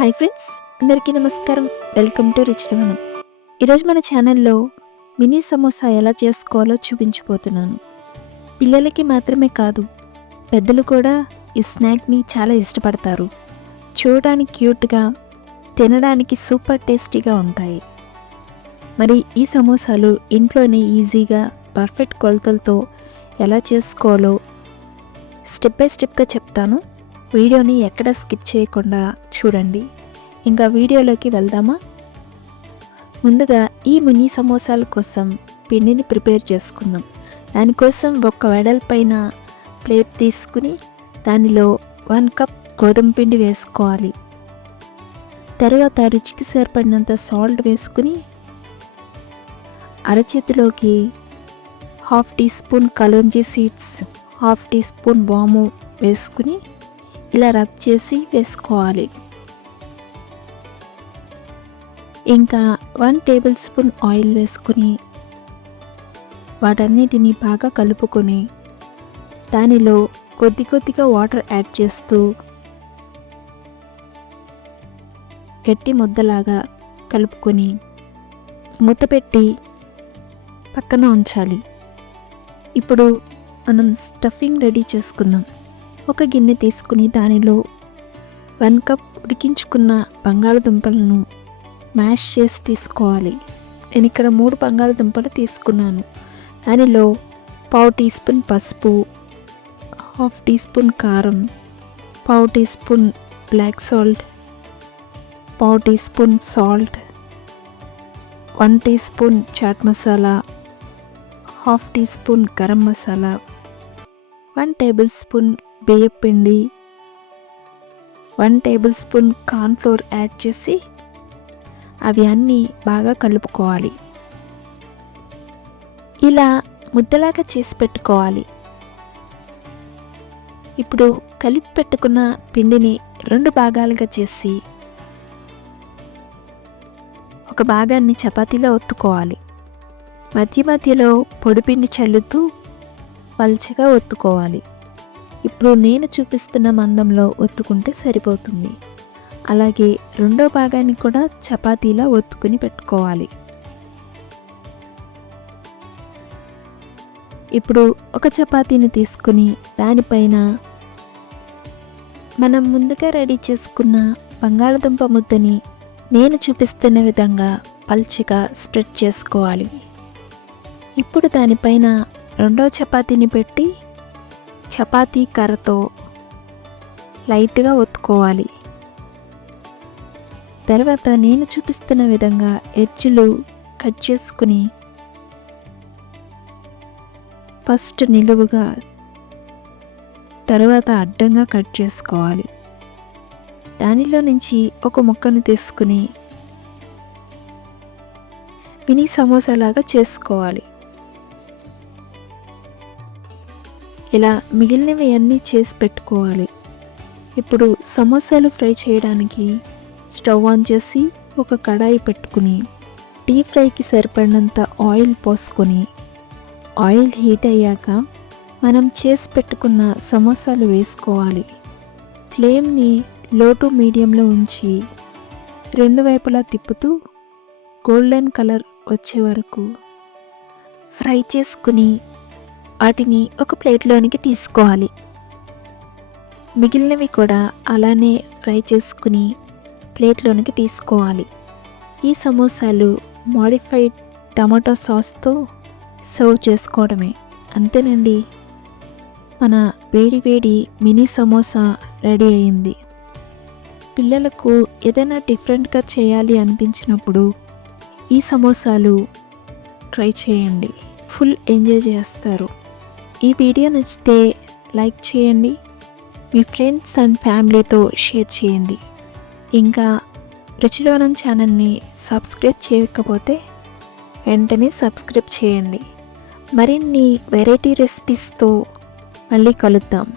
Hi friends అందరికీ నమస్కారం. Welcome to రుచివనం ఈరోజు మన ఛానల్లో మినీ సమోసా ఎలా చేసుకోవాలో చూపించబోతున్నాను. పిల్లలకి మాత్రమే కాదు పెద్దలు కూడా ఈ స్నాక్ని చాలా ఇష్టపడతారు. చూడడానికి క్యూట్గా తినడానికి సూపర్ టేస్టీగా ఉంటాయి. మరి ఈ సమోసాలు ఇంట్లోనే ఈజీగా పర్ఫెక్ట్ కొలతలతో ఎలా చేసుకోవాలో స్టెప్ బై స్టెప్గా చెప్తాను. వీడియోని ఎక్కడ స్కిప్ చేయకుండా చూడండి. ఇంకా వీడియోలోకి వెళ్దామా? ముందుగా ఈ మినీ సమోసాల కోసం పిండిని ప్రిపేర్ చేసుకుందాం. దానికోసం ఒక వెడల్పైన ప్లేట్ తీసుకుని దానిలో వన్ కప్ గోధుమ పిండి వేసుకోవాలి. తర్వాత రుచికి సరిపడినంత సాల్ట్ వేసుకుని అరచేతిలోకి half teaspoon kalonji seeds half teaspoon బాము వేసుకుని ఇలా రబ్ చేసి వేసుకోవాలి. ఇంకా వన్ టేబుల్ స్పూన్ ఆయిల్ వేసుకుని వాటన్నిటిని బాగా కలుపుకొని దానిలో కొద్ది కొద్దిగా వాటర్ యాడ్ చేస్తూ గట్టి ముద్దలాగా కలుపుకొని మూత పెట్టి పక్కన ఉంచాలి. ఇప్పుడు మనం స్టఫింగ్ రెడీ చేసుకుందాం. ఒక గిన్నె తీసుకుని దానిలో వన్ కప్ ఉడికించుకున్న బంగాళదుంపలను మ్యాష్ చేసి తీసుకోవాలి. నేను ఇక్కడ మూడు బంగాళదుంపలు తీసుకున్నాను. దానిలో పావు టీ స్పూన్ పసుపు హాఫ్ టీ స్పూన్ కారం పావు టీ స్పూన్ బ్లాక్ సాల్ట్ పావు teaspoon salt one teaspoon chaat masala half teaspoon garam masala one tablespoon బియ్యపిండి one tablespoon cornflour add చేసి అవి అన్నీ బాగా కలుపుకోవాలి. ఇలా ముద్దలాగా చేసి పెట్టుకోవాలి. ఇప్పుడు కలిపి పెట్టుకున్న పిండిని రెండు భాగాలుగా చేసి ఒక భాగాన్ని చపాతీలో ఒత్తుకోవాలి. మధ్య మధ్యలో పొడిపిండి చల్లుతూ పలుచగా ఒత్తుకోవాలి. ఇప్పుడు నేను చూపిస్తున్న మందంలో ఒత్తుకుంటే సరిపోతుంది. అలాగే రెండో భాగాన్ని కూడా చపాతీలా ఒత్తుకుని పెట్టుకోవాలి. ఇప్పుడు ఒక చపాతీని తీసుకుని దానిపైన మనం ముందుగా రెడీ చేసుకున్న బంగాళదుంప ముద్దని నేను చూపిస్తున్న విధంగా పల్చిగా స్ప్రెడ్ చేసుకోవాలి. ఇప్పుడు దానిపైన రెండో చపాతీని పెట్టి చపాతీ కర్రతో లైట్గా ఒత్తుకోవాలి. తర్వాత నేను చూపిస్తున్న విధంగా ఎడ్జ్లు కట్ చేసుకుని ఫస్ట్ నిలువుగా తర్వాత అడ్డంగా కట్ చేసుకోవాలి. దానిలో నుంచి ఒక ముక్కను తీసుకుని మినీ సమోసాలాగా చేసుకోవాలి. ఇలా మిగిలినవి అన్నీ చేసి పెట్టుకోవాలి. ఇప్పుడు సమోసాలు ఫ్రై చేయడానికి స్టవ్ ఆన్ చేసి ఒక కడాయి పెట్టుకుని డీప్ ఫ్రైకి సరిపడినంత ఆయిల్ పోసుకొని ఆయిల్ హీట్ అయ్యాక మనం చేసి పెట్టుకున్న సమోసాలు వేసుకోవాలి. ఫ్లేమ్ని లో టు మీడియంలో ఉంచి రెండు వైపులా తిప్పుతూ గోల్డెన్ కలర్ వచ్చే వరకు ఫ్రై చేసుకుని వాటిని ఒక ప్లేట్లోనికి తీసుకోవాలి. మిగిలినవి కూడా అలానే ఫ్రై చేసుకుని ప్లేట్లోనికి తీసుకోవాలి. ఈ సమోసాలు మాడిఫైడ్ టమాటో సాస్తో సర్వ్ చేసుకోవడమే అంతేనండి? మన వేడి వేడి మినీ సమోసా రెడీ అయింది. పిల్లలకు ఏదైనా డిఫరెంట్గా చేయాలి అనిపించినప్పుడు ఈ సమోసాలు ట్రై చేయండి. ఫుల్ ఎంజాయ్ చేస్తారు. ఈ వీడియో నచ్చితే లైక్ చేయండి. మీ ఫ్రెండ్స్ అండ్ ఫ్యామిలీతో షేర్ చేయండి. ఇంకా రుచిలోనం ఛానల్ని సబ్స్క్రైబ్ చేయకపోతే వెంటనే సబ్స్క్రైబ్ చేయండి. మరిన్ని వెరైటీ రెసిపీస్తో మళ్ళీ కలుద్దాం.